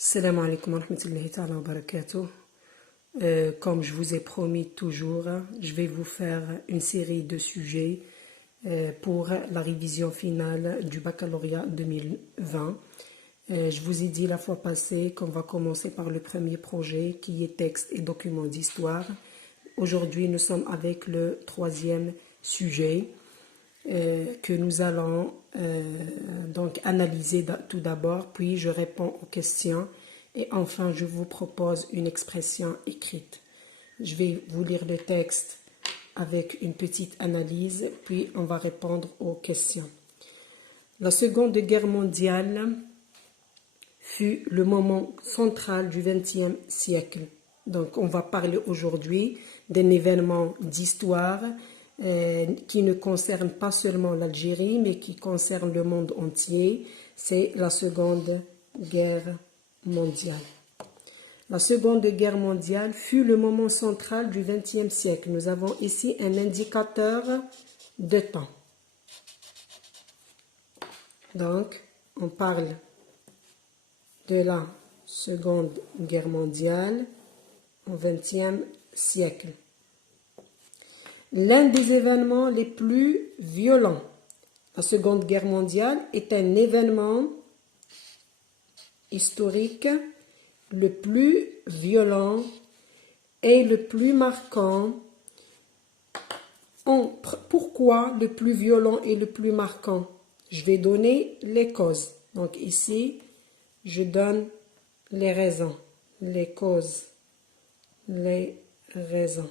Salam alaikum wa rahmatullahi ta'ala wa barakatuh. Comme je vous ai promis toujours, je vais vous faire une série de sujets pour la révision finale du baccalauréat 2020. Je vous ai dit la fois passée qu'on va commencer par le premier projet qui est texte et documents d'histoire. Aujourd'hui, nous sommes avec le troisième sujet que nous allons donc analyser tout d'abord, puis je réponds aux questions et enfin je vous propose une expression écrite. Je vais vous lire le texte avec une petite analyse, puis on va répondre aux questions. La Seconde Guerre mondiale fut le moment central du XXe siècle. Donc on va parler aujourd'hui d'un événement d'histoire qui ne concerne pas seulement l'Algérie, mais qui concerne le monde entier. C'est la Seconde Guerre mondiale. La Seconde Guerre mondiale fut le moment central du XXe siècle. Nous avons ici un indicateur de temps. Donc, on parle de la Seconde Guerre mondiale au XXe siècle. L'un des événements les plus violents. La Seconde Guerre mondiale est un événement historique le plus violent et le plus marquant. Pourquoi le plus violent et le plus marquant? Je vais donner les causes. Donc ici, je donne les raisons, les causes, les raisons.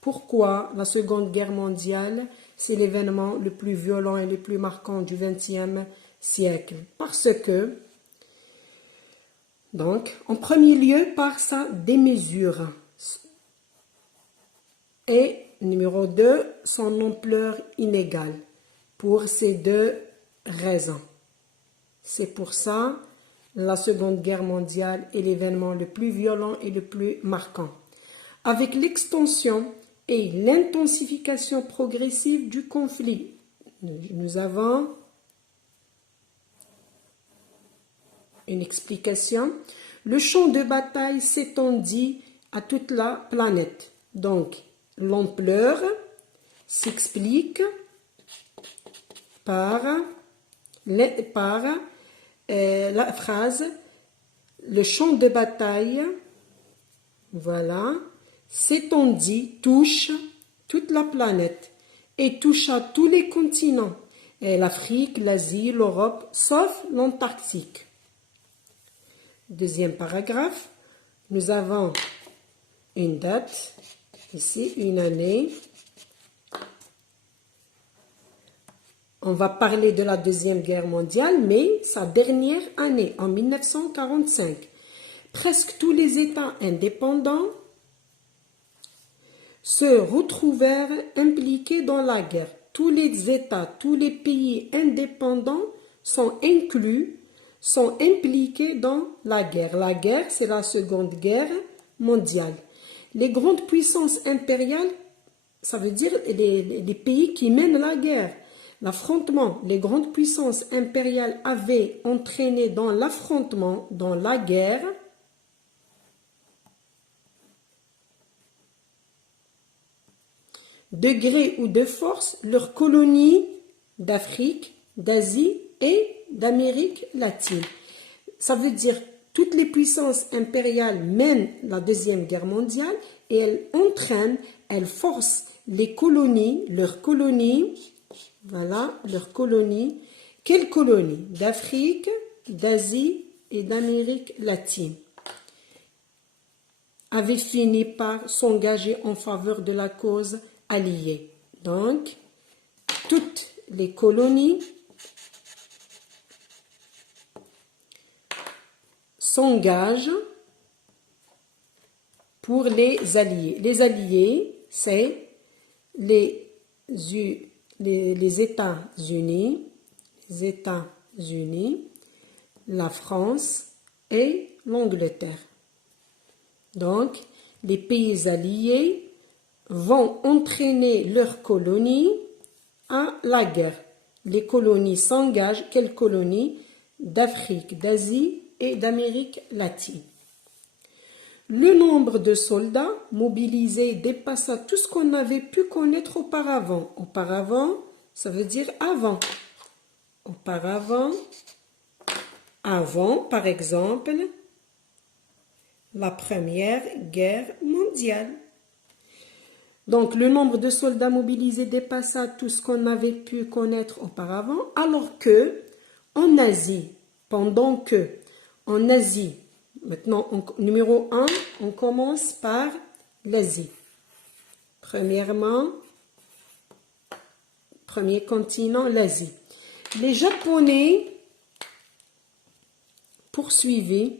Pourquoi la Seconde Guerre mondiale, c'est l'événement le plus violent et le plus marquant du XXe siècle? Parce que, donc, en premier lieu, par sa démesure. Et, numéro 2, son ampleur inégale. Pour ces deux raisons. C'est pour ça, la Seconde Guerre mondiale est l'événement le plus violent et le plus marquant. Avec l'extension et l'intensification progressive du conflit, nous avons une explication. Le champ de bataille s'étendit à toute la planète. Donc, l'ampleur s'explique par la phrase « Le champ de bataille, voilà, s'étendit, touche toute la planète et toucha tous les continents, l'Afrique, l'Asie, l'Europe, sauf l'Antarctique. » Deuxième paragraphe, nous avons une date, ici une année. On va parler de la Deuxième Guerre mondiale, mais sa dernière année, en 1945. Presque tous les États indépendants se retrouvèrent impliqués dans la guerre. Tous les États, tous les pays indépendants sont impliqués dans la guerre. La guerre, c'est la Seconde Guerre mondiale. Les grandes puissances impériales, ça veut dire les pays qui mènent la guerre. L'affrontement, les grandes puissances impériales avaient entraîné dans l'affrontement, dans la guerre, de gré ou de force, leurs colonies d'Afrique, d'Asie et d'Amérique latine. Ça veut dire toutes les puissances impériales mènent la Deuxième Guerre mondiale et elles entraînent, elles forcent les colonies, leurs colonies. Voilà, leurs colonies. Quelles colonies? D'Afrique, d'Asie et d'Amérique latine. Avaient fini par s'engager en faveur de la cause alliée. Donc, toutes les colonies s'engagent pour les alliés. Les alliés, c'est les États-Unis, la France et l'Angleterre. Donc, les pays alliés vont entraîner leurs colonies à la guerre. Les colonies s'engagent. Quelles colonies? D'Afrique, d'Asie et d'Amérique latine. Le nombre de soldats mobilisés dépassa tout ce qu'on avait pu connaître auparavant. Auparavant, ça veut dire avant. Auparavant, avant, par exemple, la Première Guerre mondiale. Donc, le nombre de soldats mobilisés dépassa tout ce qu'on avait pu connaître auparavant, alors que, en Asie, maintenant, numéro 1, on commence par l'Asie. Premièrement, premier continent, l'Asie. Les Japonais poursuivaient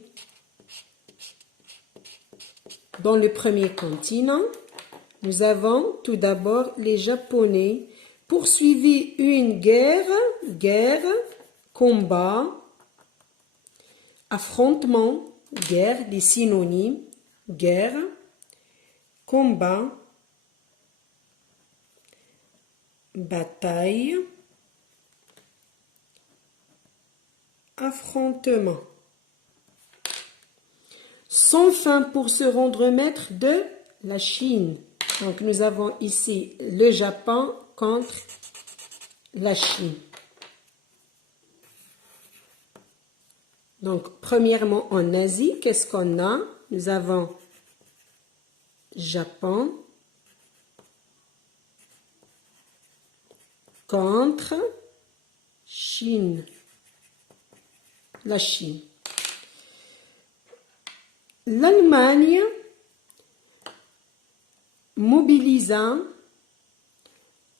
dans le premier continent. Nous avons tout d'abord les Japonais poursuivaient une guerre, combat, affrontement, guerre, des synonymes, guerre, combat, bataille, affrontement. Sans fin pour se rendre maître de la Chine. Donc nous avons ici le Japon contre la Chine. Donc premièrement en Asie, qu'est-ce qu'on a? Nous avons Japon contre Chine. La Chine. L'Allemagne mobilisa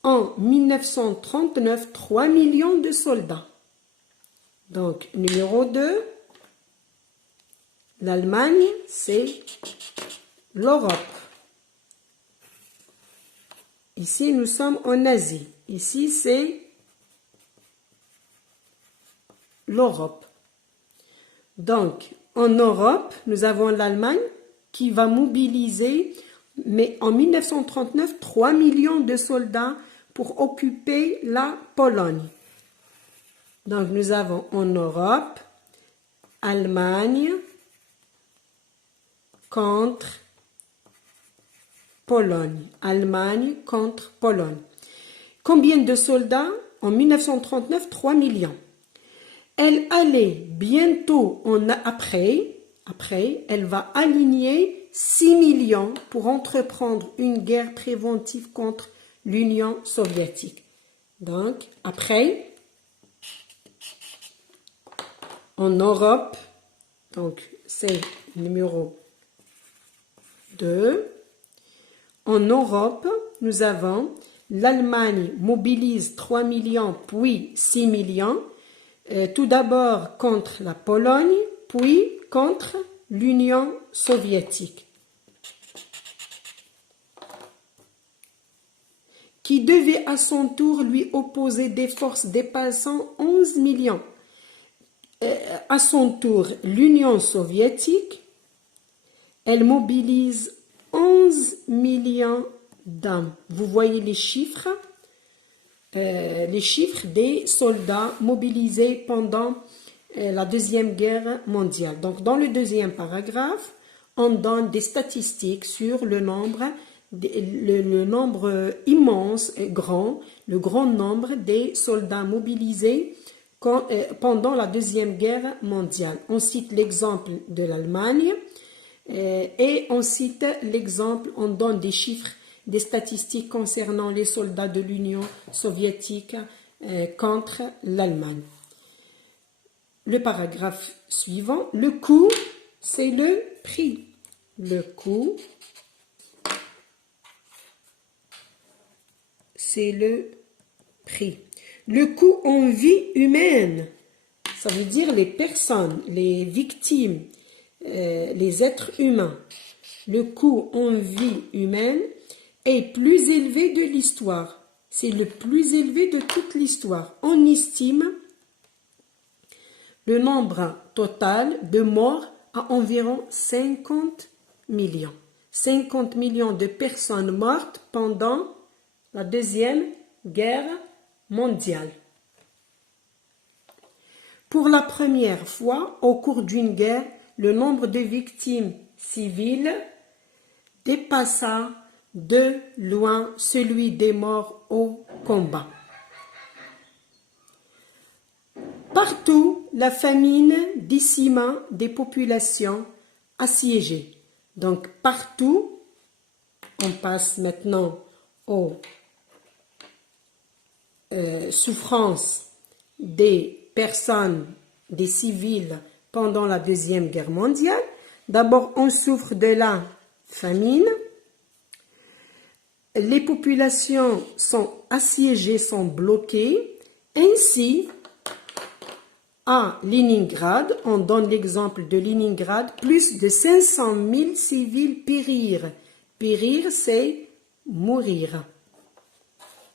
en 1939 3 millions de soldats. Donc, numéro 2, l'Allemagne, c'est l'Europe. Ici, nous sommes en Asie. Ici, c'est l'Europe. Donc, en Europe, nous avons l'Allemagne qui va mobiliser, mais en 1939, 3 millions de soldats pour occuper la Pologne. Donc, nous avons en Europe, Allemagne contre Pologne. Allemagne contre Pologne. Combien de soldats? En 1939, 3 millions. Elle allait bientôt, après, elle va aligner 6 millions pour entreprendre une guerre préventive contre l'Union soviétique. Donc, après, en Europe, donc c'est numéro 2. En Europe, nous avons l'Allemagne mobilise 3 millions, puis 6 millions. Tout d'abord contre la Pologne, puis contre l'Union soviétique, qui devait à son tour lui opposer des forces dépassant 11 millions. À son tour, l'Union soviétique, elle mobilise 11 millions d'hommes. Vous voyez les chiffres des soldats mobilisés pendant la Deuxième Guerre mondiale. Donc, dans le deuxième paragraphe, on donne des statistiques sur le nombre immense et grand, le grand nombre des soldats mobilisés pendant la Deuxième Guerre mondiale. On cite l'exemple de l'Allemagne et on cite l'exemple, on donne des chiffres, des statistiques concernant les soldats de l'Union soviétique contre l'Allemagne. Le paragraphe suivant, le coût, c'est le prix. Le coût, c'est le prix. Le coût en vie humaine, ça veut dire les personnes, les victimes, les êtres humains. Le coût en vie humaine est plus élevé de l'histoire. C'est le plus élevé de toute l'histoire. On estime le nombre total de morts à environ 50 millions. 50 millions de personnes mortes pendant la Deuxième Guerre mondiale. Pour la première fois, au cours d'une guerre, le nombre de victimes civiles dépassa de loin celui des morts au combat. Partout, la famine décima des populations assiégées. Donc partout, on passe maintenant aux souffrances des personnes, des civils pendant la Deuxième Guerre mondiale. D'abord, on souffre de la famine. Les populations sont assiégées, sont bloquées. Ainsi, à Leningrad, on donne l'exemple de Leningrad, plus de 500 000 civils périrent. Périr, c'est mourir.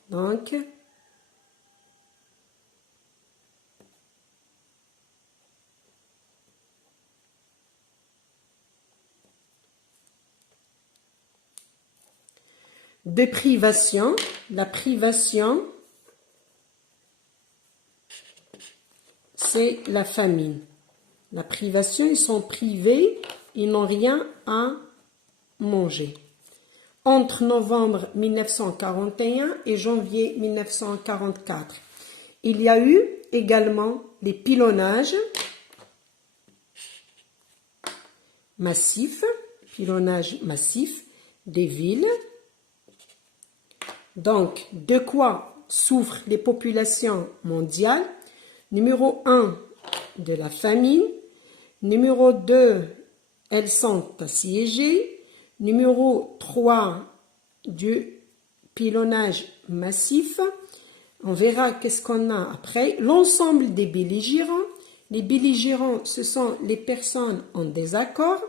Donc, de privation, la privation, c'est la famine. La privation, ils sont privés, ils n'ont rien à manger. Entre novembre 1941 et janvier 1944, il y a eu également les pilonnages massifs des villes. Donc, de quoi souffrent les populations mondiales? Numéro 1, de la famine. Numéro 2, elles sont assiégées. Numéro 3, du pilonnage massif. On verra qu'est-ce qu'on a après. L'ensemble des belligérants. Les belligérants, ce sont les personnes en désaccord.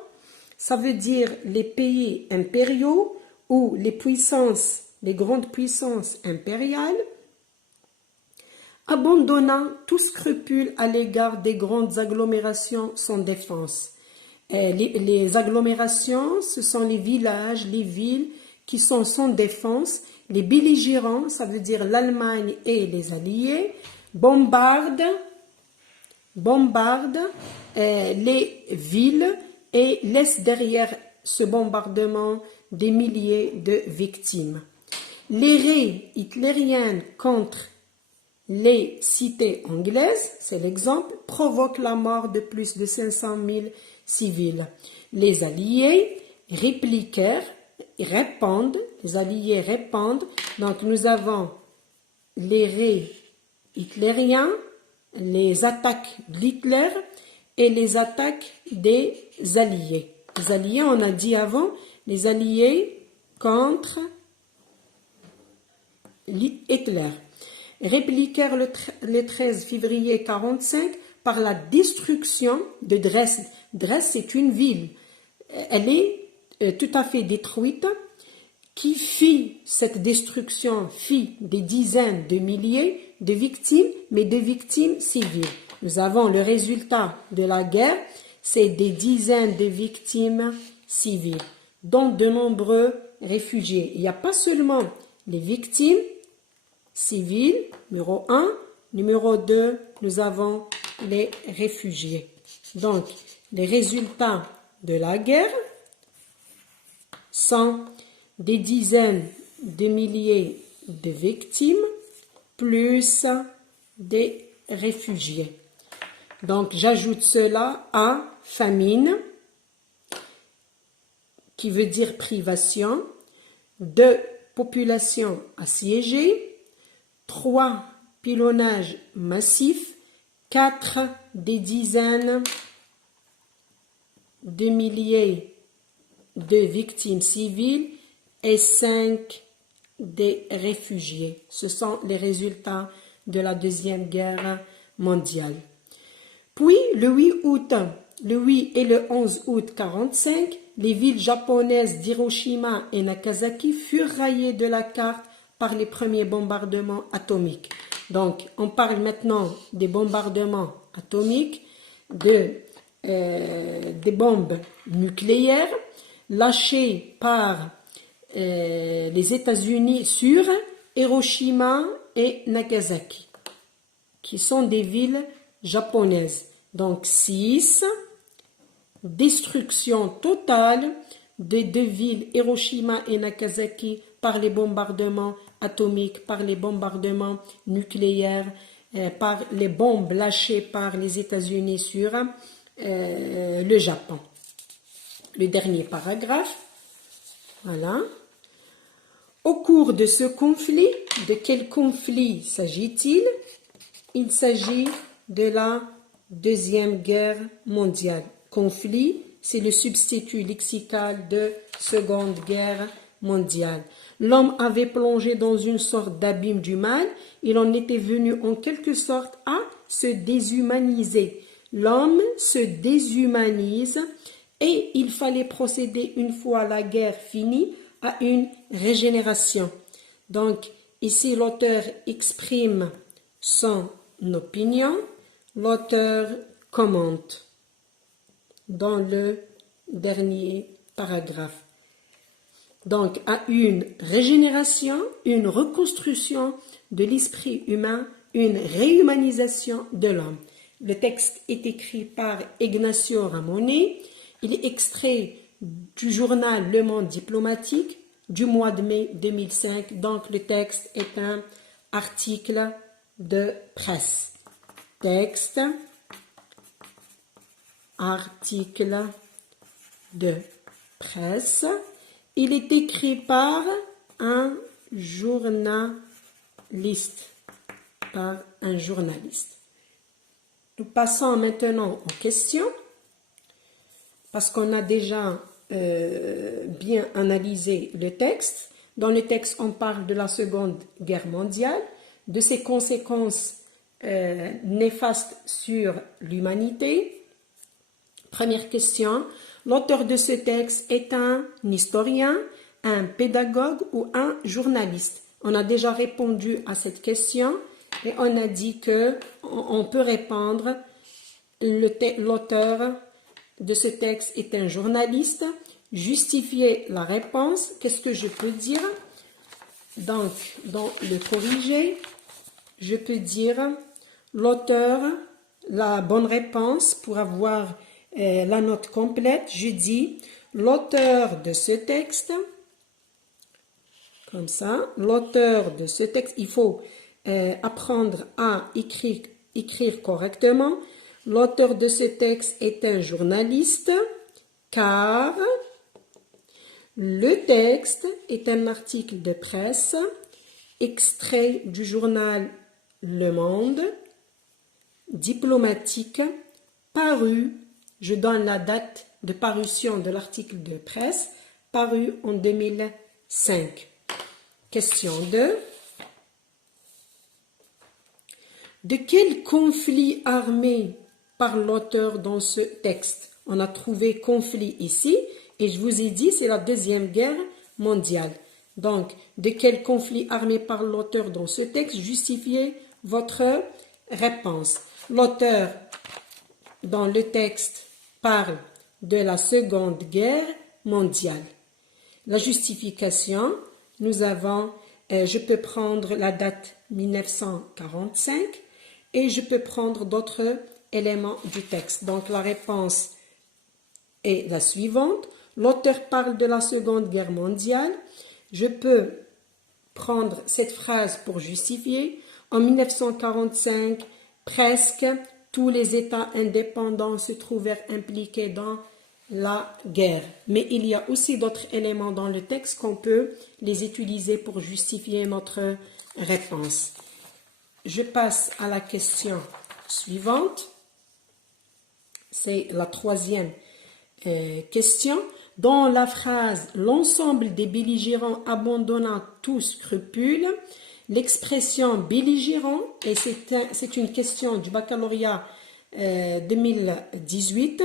Ça veut dire les pays impériaux ou les puissances, les grandes puissances impériales, abandonnant tout scrupule à l'égard des grandes agglomérations sans défense. Les agglomérations, ce sont les villages, les villes qui sont sans défense. Les belligérants, ça veut dire l'Allemagne et les Alliés, bombardent les villes et laissent derrière ce bombardement des milliers de victimes. Les raids hitlériennes contre les cités anglaises, c'est l'exemple, provoquent la mort de plus de 500 000 civils. Les Alliés répondent. Donc nous avons les raids hitlériens, les attaques d'Hitler et les attaques des Alliés. Les Alliés, on a dit avant, les Alliés contre Hitler. Répliquèrent le 13 février 1945 par la destruction de Dresde. Dresde, c'est une ville. Elle est tout à fait détruite. Qui fit cette destruction fit des dizaines de milliers de victimes, mais de victimes civiles. Nous avons le résultat de la guerre, c'est des dizaines de victimes civiles, dont de nombreux réfugiés. Il n'y a pas seulement les victimes civiles, numéro 1, numéro 2, nous avons les réfugiés. Donc, les résultats de la guerre sont des dizaines de milliers de victimes, plus des réfugiés. Donc, j'ajoute cela à famine, qui veut dire privation, 2, population assiégée, 3, pilonnage massif, 4, des dizaines de milliers de victimes civiles et 5, des réfugiés. Ce sont les résultats de la Deuxième Guerre mondiale. Puis, le 8 et le 11 août 1945, les villes japonaises d'Hiroshima et Nagasaki furent rayées de la carte par les premiers bombardements atomiques. Donc, on parle maintenant des bombardements atomiques, des bombes nucléaires lâchées par les États-Unis sur Hiroshima et Nagasaki, qui sont des villes japonaise. Donc 6, destruction totale des deux villes Hiroshima et Nagasaki par les bombardements atomiques, par les bombardements nucléaires, par les bombes lâchées par les États-Unis sur le Japon. Le dernier paragraphe, voilà. Au cours de ce conflit, de quel conflit s'agit-il? Il s'agit de la Deuxième Guerre mondiale. Conflit, c'est le substitut lexical de Seconde Guerre mondiale. L'homme avait plongé dans une sorte d'abîme du mal. Il en était venu en quelque sorte à se déshumaniser. L'homme se déshumanise et il fallait procéder une fois la guerre finie à une régénération. Donc ici l'auteur exprime son opinion, l'auteur commente dans le dernier paragraphe. Donc, à une régénération, une reconstruction de l'esprit humain, une réhumanisation de l'homme. Le texte est écrit par Ignacio Ramonet. Il est extrait du journal Le Monde diplomatique du mois de mai 2005. Donc, le texte est un article de presse. Texte, article de presse. Il est écrit par un journaliste. Nous passons maintenant aux questions. Parce qu'on a déjà bien analysé le texte. Dans le texte, on parle de la Seconde Guerre mondiale, de ses conséquences néfastes sur l'humanité. Première question, l'auteur de ce texte est un historien, un pédagogue ou un journaliste? On a déjà répondu à cette question et on a dit que on peut répondre l'auteur de ce texte est un journaliste. Justifier la réponse, qu'est-ce que je peux dire? Donc, dans le corrigé, je peux dire l'auteur, la bonne réponse pour avoir la note complète. Je dis l'auteur de ce texte, comme ça, l'auteur de ce texte, il faut apprendre à écrire correctement. L'auteur de ce texte est un journaliste car le texte est un article de presse extrait du journal Le Monde diplomatique paru, je donne la date de parution de l'article de presse, paru en 2005. Question 2. De quel conflit armé parle l'auteur dans ce texte? On a trouvé conflit ici et je vous ai dit c'est la Deuxième Guerre mondiale. Donc, de quel conflit armé parle l'auteur dans ce texte? Justifiez votre réponse. L'auteur dans le texte parle de la Seconde Guerre mondiale. La justification, nous avons, je peux prendre la date 1945 et je peux prendre d'autres éléments du texte. Donc la réponse est la suivante. L'auteur parle de la Seconde Guerre mondiale. Je peux prendre cette phrase pour justifier. En 1945, presque tous les États indépendants se trouvèrent impliqués dans la guerre. Mais il y a aussi d'autres éléments dans le texte qu'on peut les utiliser pour justifier notre réponse. Je passe à la question suivante. C'est la troisième question. Dans la phrase « L'ensemble des belligérants abandonnant tout scrupule », l'expression « belligérant », et c'est une question du baccalauréat 2018,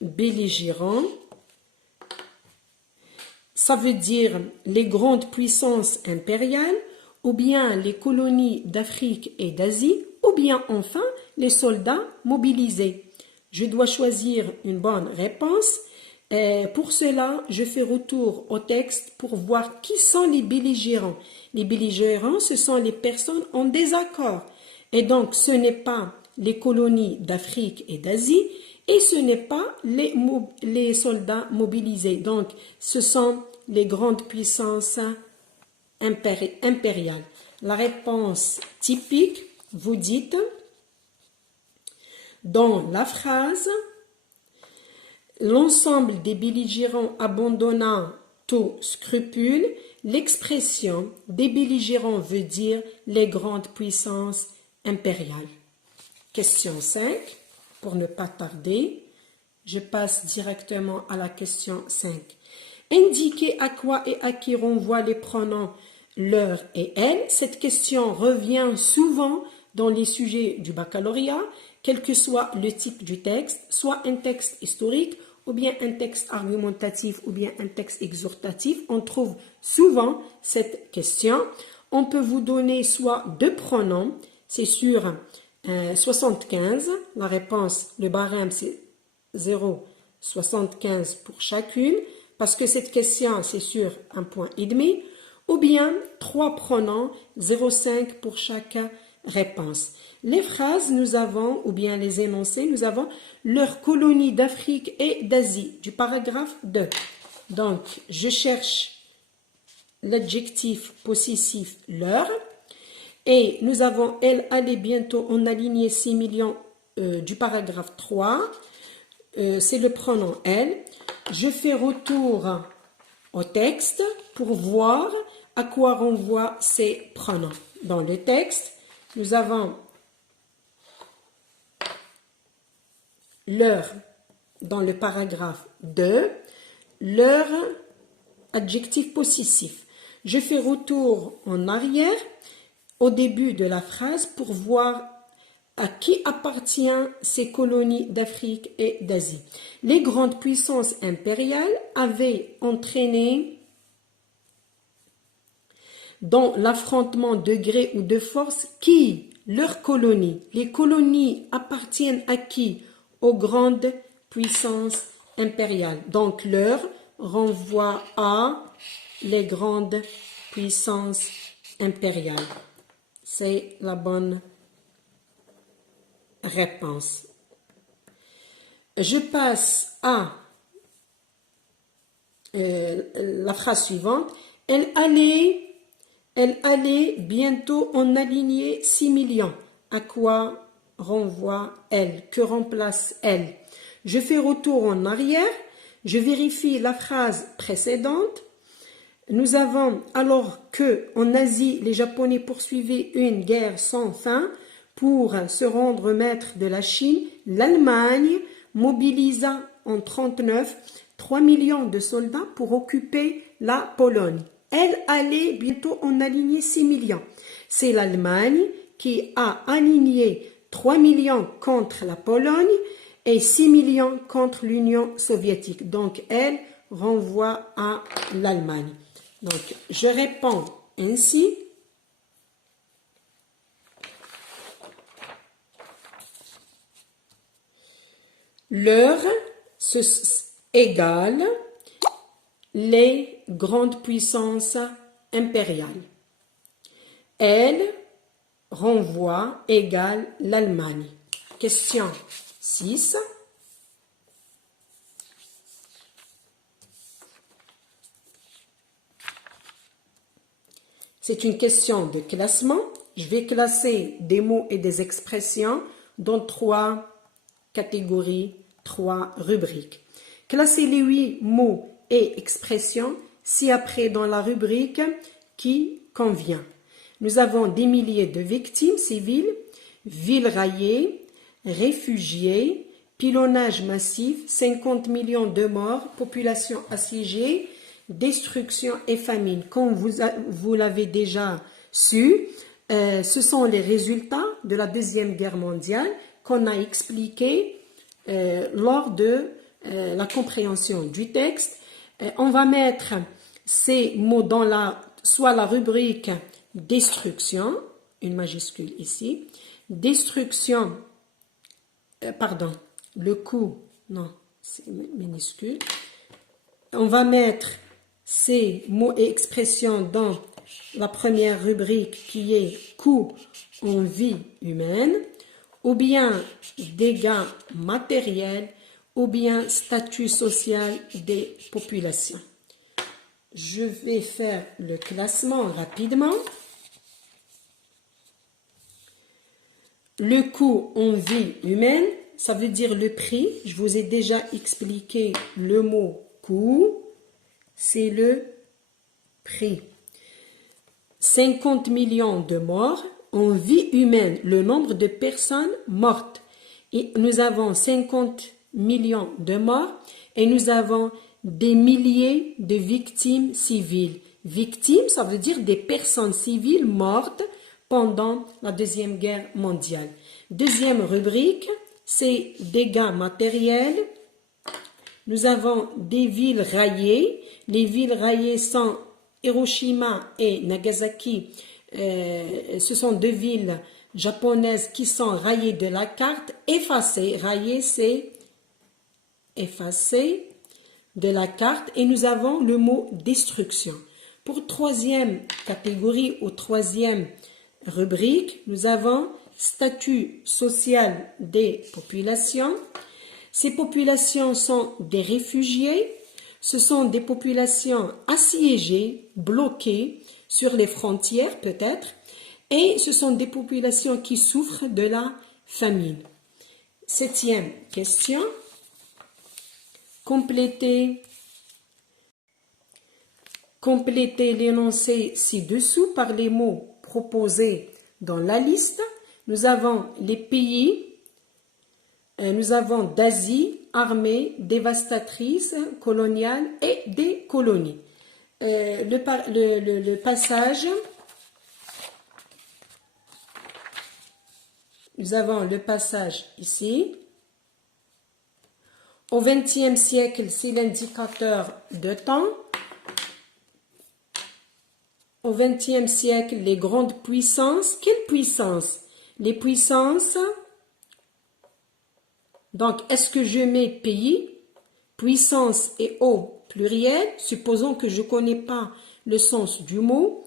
belligérant, ça veut dire les grandes puissances impériales, ou bien les colonies d'Afrique et d'Asie, ou bien enfin les soldats mobilisés. Je dois choisir une bonne réponse. Pour cela, je fais retour au texte pour voir qui sont les belligérants. Les belligérants, ce sont les personnes en désaccord. Et donc, ce n'est pas les colonies d'Afrique et d'Asie, et ce n'est pas les soldats mobilisés. Donc, ce sont les grandes puissances impériales. La réponse typique, vous dites, dans la phrase, l'ensemble des belligérants abandonnant tout scrupule, l'expression des belligérants veut dire les grandes puissances impériales. Question 5, pour ne pas tarder, je passe directement à la question 5. Indiquez à quoi et à qui renvoient les pronoms leur et elle. Cette question revient souvent dans les sujets du baccalauréat, quel que soit le type du texte, soit un texte historique, ou bien un texte argumentatif, ou bien un texte exhortatif. On trouve souvent cette question. On peut vous donner soit deux pronoms, c'est sur 75, la réponse, le barème c'est 0,75 pour chacune, parce que cette question c'est sur un point et demi, ou bien trois pronoms, 0,5 pour chaque réponse. Les phrases, nous avons, ou bien les énoncés, nous avons leur colonie d'Afrique et d'Asie, du paragraphe 2. Donc, je cherche l'adjectif possessif leur, et nous avons elle allait bientôt en aligner 6 millions du paragraphe 3. C'est le pronom elle. Je fais retour au texte pour voir à quoi renvoient ces pronoms. Dans le texte, nous avons leur dans le paragraphe 2, leur adjectif possessif. Je fais retour en arrière au début de la phrase pour voir à qui appartiennent ces colonies d'Afrique et d'Asie. Les grandes puissances impériales avaient entraîné dans l'affrontement de gré ou de force qui, leurs colonies. Les colonies appartiennent à qui? Aux grandes puissances impériales. Donc leur renvoie à les grandes puissances impériales. C'est la bonne réponse. Je passe à la phrase suivante. Elle allait bientôt en aligner 6 millions. À quoi renvoie elle? Que remplace elle? Je fais retour en arrière. Je vérifie la phrase précédente. Nous avons, alors que en Asie, les Japonais poursuivaient une guerre sans fin pour se rendre maître de la Chine, l'Allemagne mobilisa en 1939 3 millions de soldats pour occuper la Pologne. Elle allait bientôt en aligner 6 millions. C'est l'Allemagne qui a aligné 3 millions contre la Pologne et 6 millions contre l'Union soviétique. Donc, elle renvoie à l'Allemagne. Donc, je réponds ainsi. Leur égale les grandes puissances impériales. Elle renvoie égale l'Allemagne. Question 6. C'est une question de classement. Je vais classer des mots et des expressions dans 3 catégories, 3 rubriques. Classer les 8 mots et expressions ci-après dans la rubrique qui convient. Nous avons des milliers de victimes civiles, villes raillées, réfugiés, pilonnage massif, 50 millions de morts, population assiégée, destruction et famine. Comme vous l'avez déjà su, ce sont les résultats de la Deuxième Guerre mondiale qu'on a expliqué lors de la compréhension du texte. On va mettre ces mots dans soit la rubrique destruction, une majuscule ici, destruction, le coup, non, c'est minuscule. On va mettre ces mots et expressions dans la première rubrique qui est coup en vie humaine, ou bien dégâts matériels, ou bien statut social des populations. Je vais faire le classement rapidement. Le coût en vie humaine, ça veut dire le prix. Je vous ai déjà expliqué le mot coût, c'est le prix. 50 millions de morts. En vie humaine, le nombre de personnes mortes. Et nous avons 50 millions de morts et nous avons des milliers de victimes civiles. Victimes, ça veut dire des personnes civiles mortes pendant la Deuxième Guerre mondiale. Deuxième rubrique, c'est dégâts matériels. Nous avons des villes raillées. Les villes raillées sont Hiroshima et Nagasaki. Ce sont deux villes japonaises qui sont rayées de la carte. Effacées, raillées c'est effacé de la carte. Et nous avons le mot destruction. Pour troisième catégorie ou troisième rubrique, nous avons statut social des populations. Ces populations sont des réfugiés, ce sont des populations assiégées, bloquées sur les frontières peut-être, et ce sont des populations qui souffrent de la famine. Septième question, complétez l'énoncé ci-dessous par les mots proposés dans la liste. Nous avons les pays, nous avons d'Asie, armée, dévastatrice, coloniale et des colonies. Le passage, nous avons le passage ici. Au XXe siècle, c'est l'indicateur de temps. Au XXe siècle, les grandes puissances. Quelles puissances? Les puissances. Donc, est-ce que je mets pays, puissance et au pluriel? Supposons que je ne connais pas le sens du mot.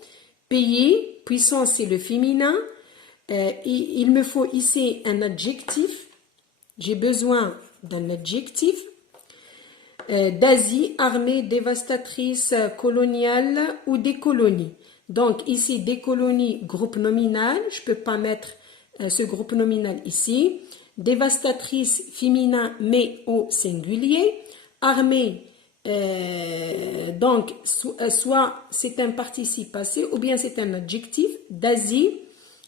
Pays, puissance, c'est le féminin. Il me faut ici un adjectif. J'ai besoin d'un adjectif. D'Asie, armée, dévastatrice, coloniale ou des colonies. Donc, ici, des colonies, groupe nominal. Je ne peux pas mettre ce groupe nominal ici. Dévastatrice, féminin, mais au singulier. Armée, donc, soit c'est un participe passé ou bien c'est un adjectif. D'Asie,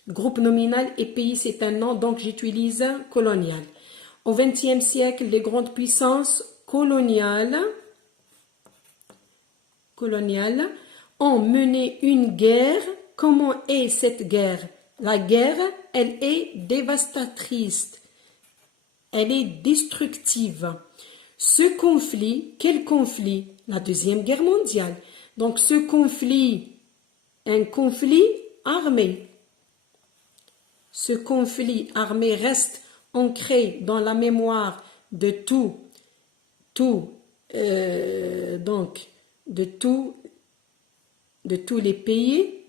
groupe nominal et pays, c'est un nom, donc j'utilise colonial. Au XXe siècle, les grandes puissances coloniales ont mené une guerre. Comment est cette guerre? La guerre, elle est dévastatrice. Elle est destructive. Ce conflit, quel conflit? La Deuxième Guerre mondiale. Donc ce conflit, un conflit armé. Ce conflit armé reste ancré dans la mémoire de tous les pays,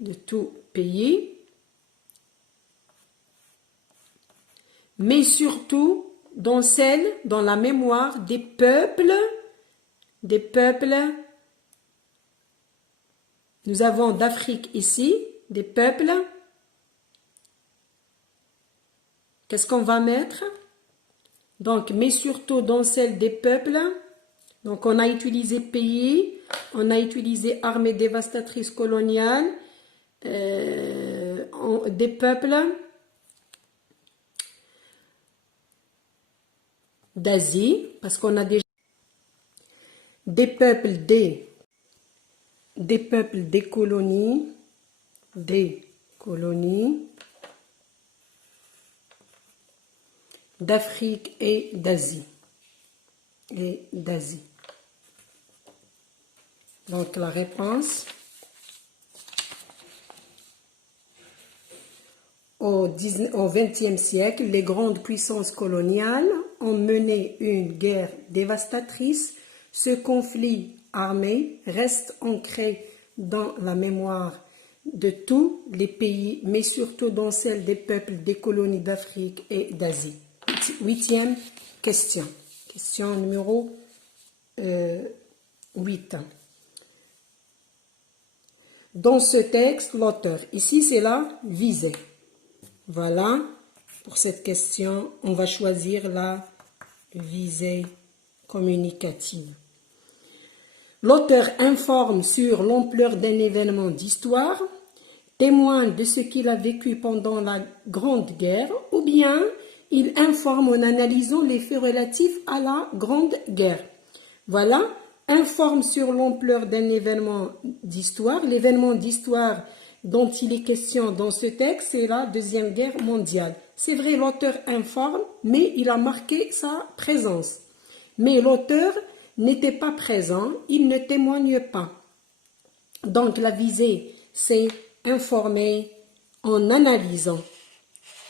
mais surtout dans la mémoire des peuples. Nous avons d'Afrique ici, des peuples. Qu'est-ce qu'on va mettre? Donc, mais surtout dans celle des peuples. Donc, on a utilisé pays, on a utilisé armée dévastatrice coloniale, des peuples d'Asie, parce qu'on a déjà des peuples des colonies, d'Afrique et d'Asie. Donc la réponse au XXe siècle, les grandes puissances coloniales ont mené une guerre dévastatrice. Ce conflit armé reste ancré dans la mémoire de tous les pays, mais surtout dans celle des peuples des colonies d'Afrique et d'Asie. 8e question. Question numéro 8. Dans ce texte, l'auteur, ici c'est la visée. Voilà, pour cette question, on va choisir la visée communicative. L'auteur informe sur l'ampleur d'un événement d'histoire, témoigne de ce qu'il a vécu pendant la Grande Guerre, ou bien il informe en analysant les faits relatifs à la Grande Guerre. Voilà, informe sur l'ampleur d'un événement d'histoire. L'événement d'histoire dont il est question dans ce texte, c'est la Deuxième Guerre mondiale. C'est vrai, l'auteur informe, mais il a marqué sa présence. Mais l'auteur n'était pas présent, il ne témoigne pas. Donc la visée, c'est informer en analysant.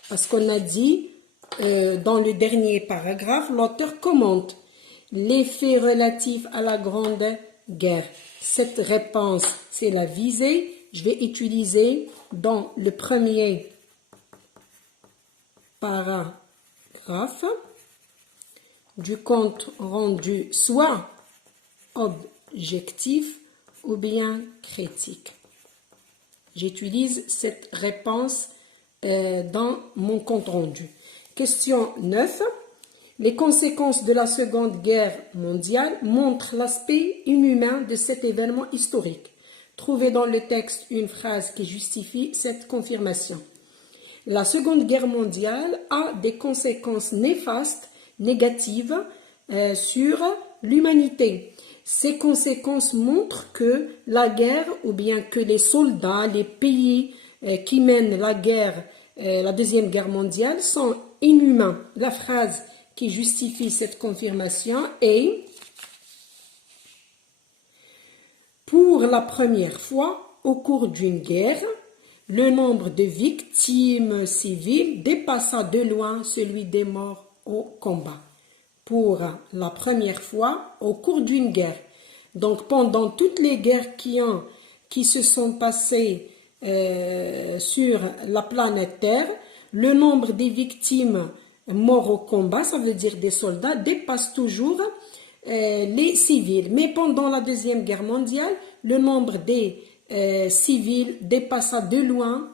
Parce qu'on a dit, dans le dernier paragraphe, l'auteur commente les faits relatifs à la Grande Guerre. Cette réponse, c'est la visée. Je vais utiliser dans le premier paragraphe du compte rendu soit objectif ou bien critique. J'utilise cette réponse dans mon compte rendu. Question 9. Les conséquences de la Seconde Guerre mondiale montrent l'aspect inhumain de cet événement historique. Trouvez dans le texte une phrase qui justifie cette confirmation. La Seconde Guerre mondiale a des conséquences néfastes, négatives sur l'humanité. Ces conséquences montrent que la guerre, ou bien que les soldats, les pays qui mènent la guerre, la Deuxième Guerre mondiale, sont inhumains. La phrase qui justifie cette confirmation est « Pour la première fois, au cours d'une guerre, le nombre de victimes civiles dépassa de loin celui des morts au combat. » Pour la première fois, au cours d'une guerre. Donc, pendant toutes les guerres qui se sont passées sur la planète Terre, le nombre des victimes morts au combat, ça veut dire des soldats, dépasse toujours les civils. Mais pendant la Deuxième Guerre mondiale, le nombre des civils dépassa de loin,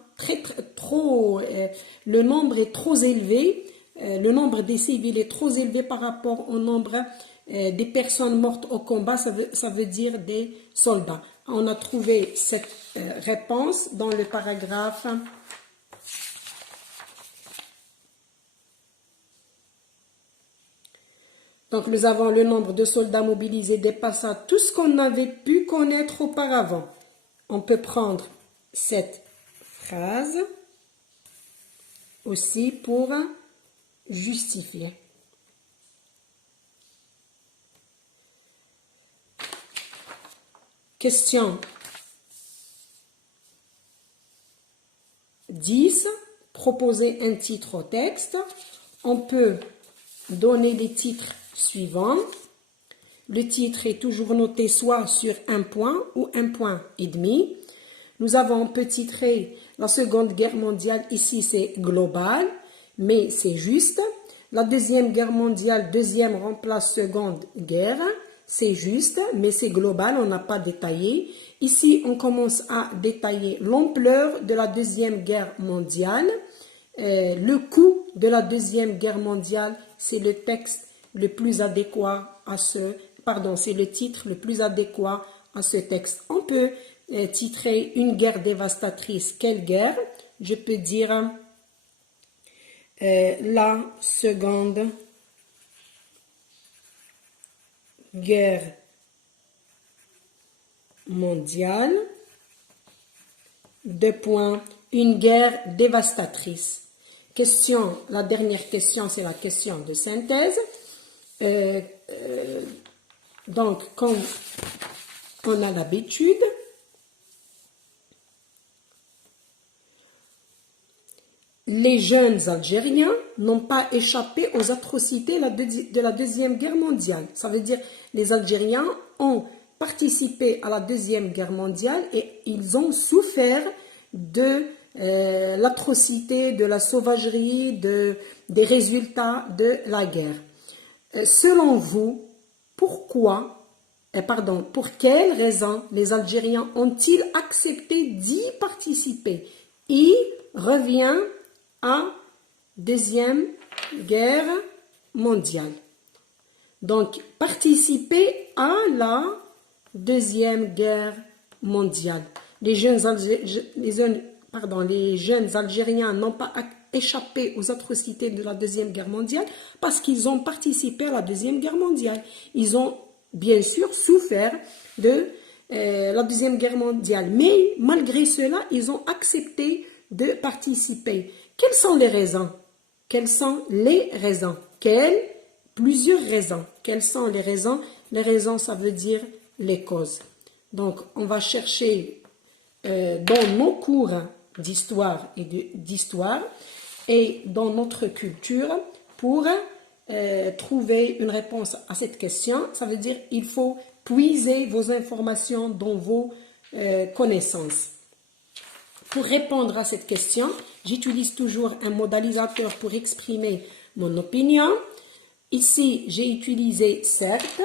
le nombre est trop élevé, le nombre des civils est trop élevé par rapport au nombre des personnes mortes au combat, ça veut dire des soldats. On a trouvé cette réponse dans le paragraphe Donc, nous avons le nombre de soldats mobilisés dépassant tout ce qu'on avait pu connaître auparavant. On peut prendre cette phrase aussi pour justifier. Question 10. Proposer un titre au texte. On peut donner les titres suivants. Le titre est toujours noté soit sur un point ou un point et demi. On peut titrer la Seconde Guerre mondiale, ici c'est global, mais c'est juste. La Deuxième Guerre mondiale, deuxième remplace Seconde Guerre, c'est juste, mais c'est global, on n'a pas détaillé. Ici, on commence à détailler l'ampleur de la Deuxième Guerre mondiale. Le coût de la Deuxième Guerre mondiale, c'est le texte le plus adéquat à c'est le titre le plus adéquat à ce texte. On peut titrer une guerre dévastatrice. Quelle guerre? Je peux dire la Seconde Guerre mondiale. Une guerre dévastatrice. La dernière question, c'est la question de synthèse. Donc, comme on a l'habitude, les jeunes Algériens n'ont pas échappé aux atrocités de la Deuxième Guerre mondiale. Ça veut dire les Algériens ont participé à la Deuxième Guerre mondiale et ils ont souffert de l'atrocité, de la sauvagerie, des résultats de la guerre. Selon vous, pour quelles raisons les Algériens ont-ils accepté d'y participer? Il revient à Deuxième Guerre mondiale. Donc, participer à la Deuxième Guerre mondiale. Les jeunes Algériens n'ont pas échappé aux atrocités de la Deuxième Guerre mondiale parce qu'ils ont participé à la Deuxième Guerre mondiale. Ils ont bien sûr souffert de la Deuxième Guerre mondiale, mais malgré cela, ils ont accepté de participer. Quelles sont les raisons? Quelles sont les raisons? Plusieurs raisons. Quelles sont les raisons? Les raisons, ça veut dire les causes. Donc, on va chercher dans nos cours d'histoire et dans notre culture pour trouver une réponse à cette question. Ça veut dire qu'il faut puiser vos informations dans vos connaissances. Pour répondre à cette question, j'utilise toujours un modalisateur pour exprimer mon opinion. Ici, j'ai utilisé certes.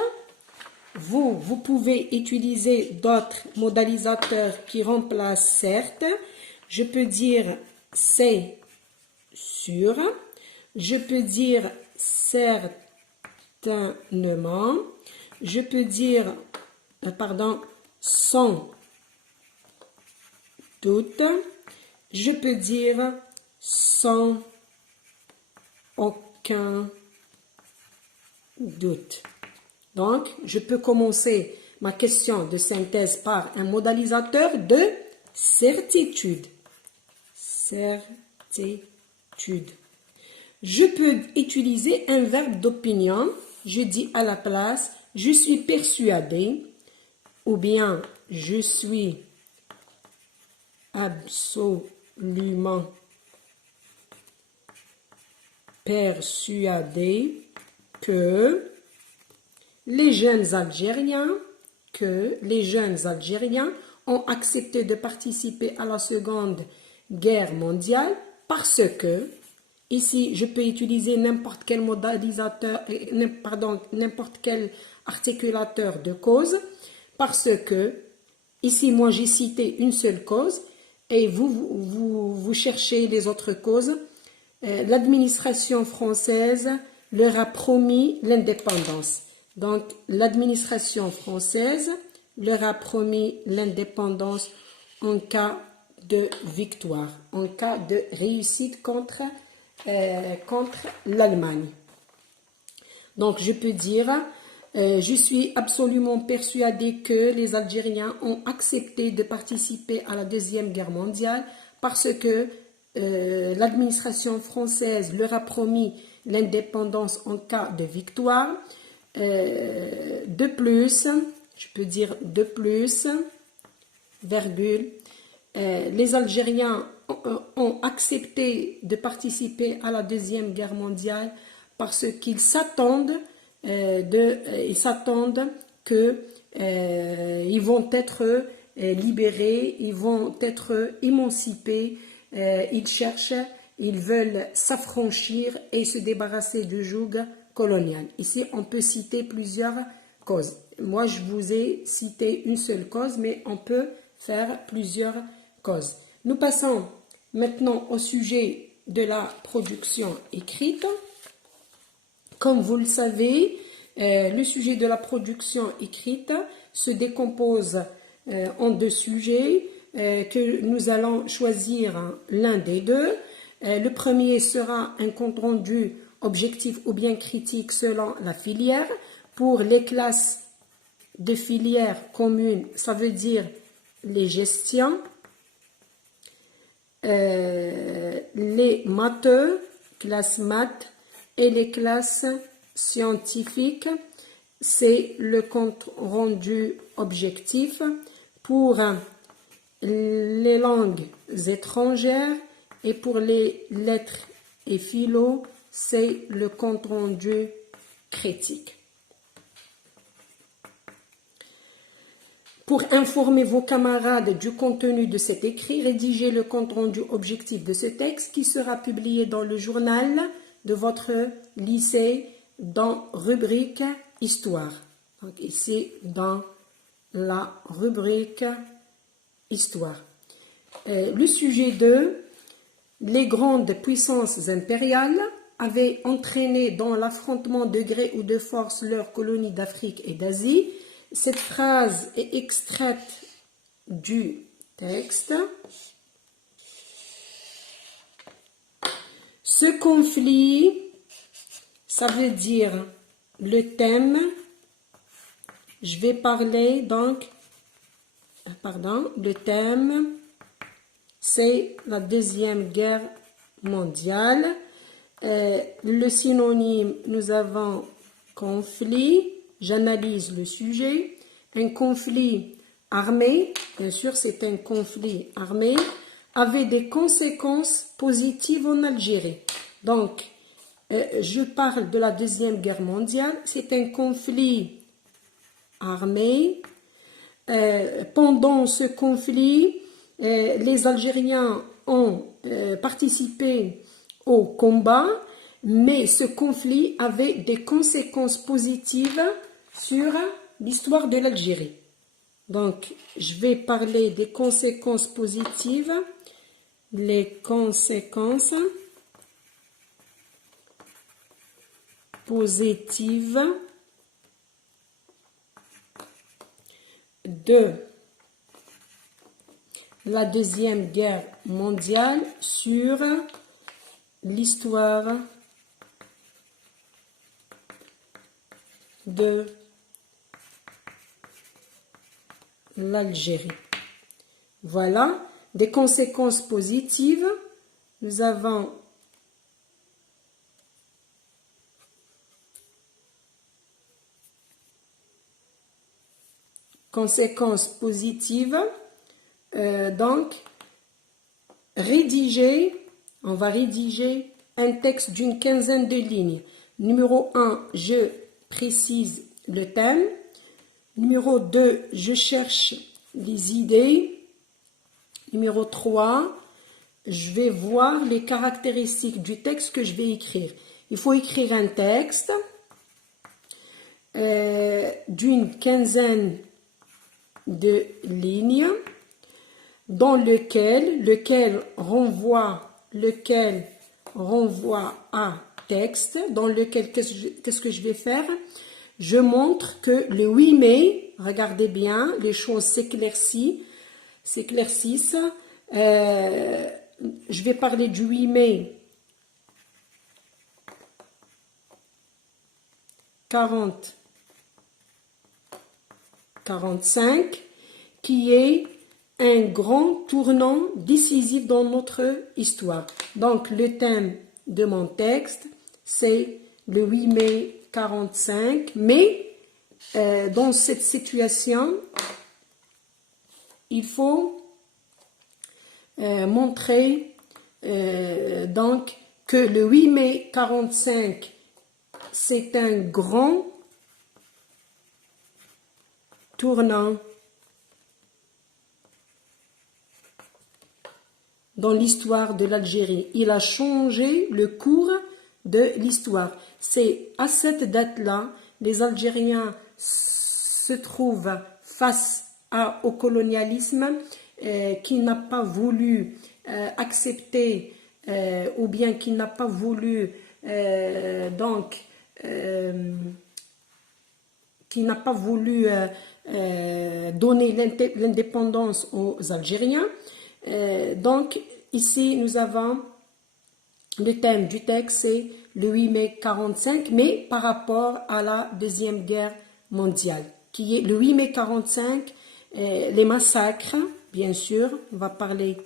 Vous pouvez utiliser d'autres modalisateurs qui remplacent certes. Je peux dire c'est sûr. Je peux dire certainement. Je peux dire, sans doute. Je peux dire sans aucun doute. Donc, je peux commencer ma question de synthèse par un modalisateur de certitude. Certitude. Je peux utiliser un verbe d'opinion. Je dis à la place, je suis persuadé, ou bien je suis absolument persuadé que les jeunes Algériens ont accepté de participer à la Seconde Guerre mondiale parce que, ici je peux utiliser n'importe quel modalisateur, n'importe quel articulateur de cause, parce que, ici moi j'ai cité une seule cause et vous cherchez les autres causes. L'administration française leur a promis l'indépendance. Donc, l'administration française leur a promis l'indépendance en cas de victoire, en cas de réussite contre l'Allemagne. Donc, je peux dire, je suis absolument persuadée que les Algériens ont accepté de participer à la Deuxième Guerre mondiale parce que l'administration française leur a promis l'indépendance en cas de victoire. De plus, je peux dire de plus, virgule, les Algériens ont accepté de participer à la Deuxième Guerre mondiale parce qu'ils s'attendent qu'ils vont être libérés, ils vont être émancipés, ils veulent s'affranchir et se débarrasser du joug colonial. Ici, on peut citer plusieurs causes. Moi, je vous ai cité une seule cause, mais on peut faire plusieurs causes. Nous passons maintenant au sujet de la production écrite. Comme vous le savez, le sujet de la production écrite se décompose en deux sujets que nous allons choisir l'un des deux. Le premier sera un compte rendu objectif ou bien critique selon la filière. Pour les classes de filières communes, ça veut dire les gestions, les matheux, classe maths, et les classes scientifiques, c'est le compte rendu objectif. Pour les langues étrangères et pour les lettres et philo, c'est le compte rendu critique. Pour informer vos camarades du contenu de cet écrit, rédigez le compte-rendu objectif de ce texte qui sera publié dans le journal de votre lycée dans rubrique Histoire. Donc ici, dans la rubrique Histoire. Le sujet 2, les grandes puissances impériales avaient entraîné dans l'affrontement de gré ou de force leurs colonies d'Afrique et d'Asie. Cette phrase est extraite du texte. Ce conflit, ça veut dire le thème. Je vais parler donc, le thème, c'est la Deuxième Guerre mondiale. Le synonyme, nous avons conflit. J'analyse le sujet. Un conflit armé, bien sûr c'est un conflit armé, avait des conséquences positives en Algérie. Donc, je parle de la Deuxième Guerre mondiale. C'est un conflit armé. Pendant ce conflit, les Algériens ont participé au combat, mais ce conflit avait des conséquences positives sur l'histoire de l'Algérie. Donc, je vais parler des conséquences positives. Les conséquences positives de la Deuxième Guerre mondiale sur l'histoire de l'Algérie. Voilà, des conséquences positives. Nous avons conséquences positives. Donc, on va rédiger un texte d'une quinzaine de lignes. Numéro 1, je précise le thème. Numéro 2, je cherche les idées. Numéro 3, je vais voir les caractéristiques du texte que je vais écrire. Il faut écrire un texte d'une quinzaine de lignes dans lequel renvoie à texte, dans lequel qu'est-ce que je vais faire? Je montre que le 8 mai, regardez bien, les choses s'éclaircissent. Je vais parler du 8 mai 40-45, qui est un grand tournant décisif dans notre histoire. Donc, le thème de mon texte, c'est le 8 mai 45, mais dans cette situation, il faut montrer donc que le 8 mai 45, c'est un grand tournant dans l'histoire de l'Algérie. Il a changé le cours de l'histoire. C'est à cette date-là, les Algériens se trouvent face au colonialisme qui n'a pas voulu accepter ou bien qui n'a pas voulu donner l'indépendance aux Algériens. Donc, ici, nous avons le thème du texte, c'est le 8 mai 45, mais par rapport à la Deuxième Guerre mondiale, qui est le 8 mai 45, les massacres, bien sûr, on va parler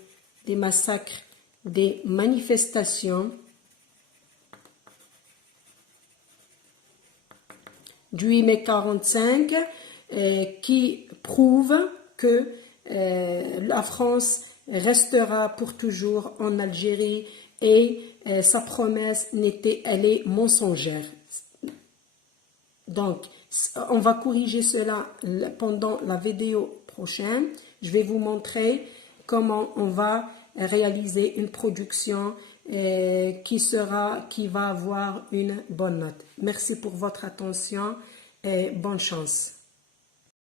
des massacres, des manifestations du 8 mai 45, qui prouvent que la France restera pour toujours en Algérie et sa promesse elle est mensongère. Donc, on va corriger cela pendant la vidéo prochain. Je vais vous montrer comment on va réaliser une production qui va avoir une bonne note. Merci pour votre attention et bonne chance.